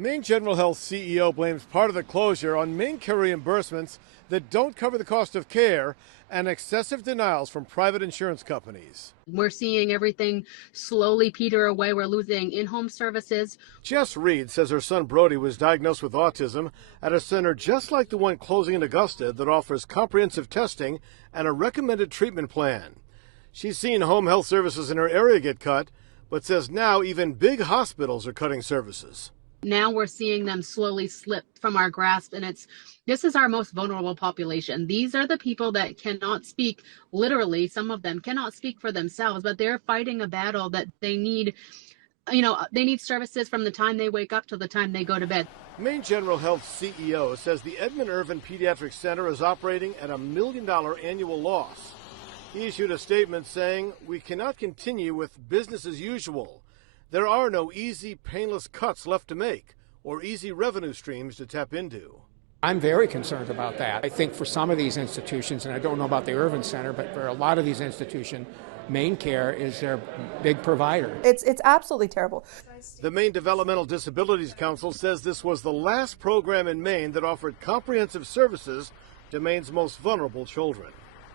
Maine General Health CEO blames part of the closure on Maine care reimbursements that don't cover the cost of care and excessive denials from private insurance companies. We're seeing everything slowly peter away. We're losing in-home services. Jess Reed says her son Brody was diagnosed with autism at a center just like the one closing in Augusta that offers comprehensive testing and a recommended treatment plan. She's seen home health services in her area get cut, but says now even big hospitals are cutting services. Now we're seeing them slowly slip from our grasp, and this is our most vulnerable population. These are the people that cannot speak, literally, some of them cannot speak for themselves, but they're fighting a battle that they need, they need services from the time they wake up to the time they go to bed. Maine General Health CEO says the Edmund Irvin Pediatric Center is operating at $1 million annual loss. He issued a statement saying, "We cannot continue with business as usual. There are no easy, painless cuts left to make or easy revenue streams to tap into." I'm very concerned about that. I think for some of these institutions, and I don't know about the Irvin Center, but for a lot of these institutions, MaineCare is their big provider. It's absolutely terrible. The Maine Developmental Disabilities Council says this was the last program in Maine that offered comprehensive services to Maine's most vulnerable children.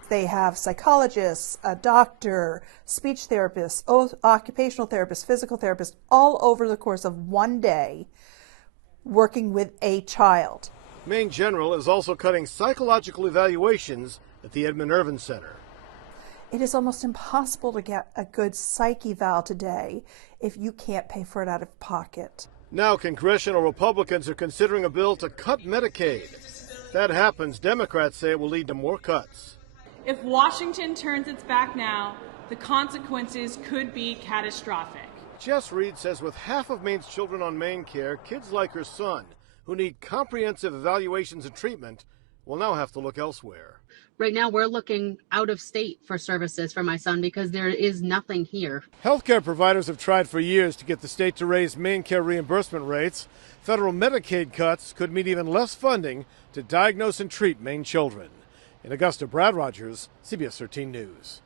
They have psychologists, a doctor, speech therapists, occupational therapists, physical therapists, all over the course of one day working with a child. MaineGeneral is also cutting psychological evaluations at the Edmund Irvin Center. It is almost impossible to get a good psych eval today if you can't pay for it out of pocket. Now congressional Republicans are considering a bill to cut Medicaid. If that happens, Democrats say it will lead to more cuts. If Washington turns its back now, the consequences could be catastrophic. Jess Reed says with half of Maine's children on MaineCare, kids like her son, who need comprehensive evaluations and treatment, will now have to look elsewhere. Right now, we're looking out of state for services for my son because there is nothing here. Healthcare providers have tried for years to get the state to raise MaineCare reimbursement rates. Federal Medicaid cuts could mean even less funding to diagnose and treat Maine children. In Augusta, Brad Rogers, CBS 13 News.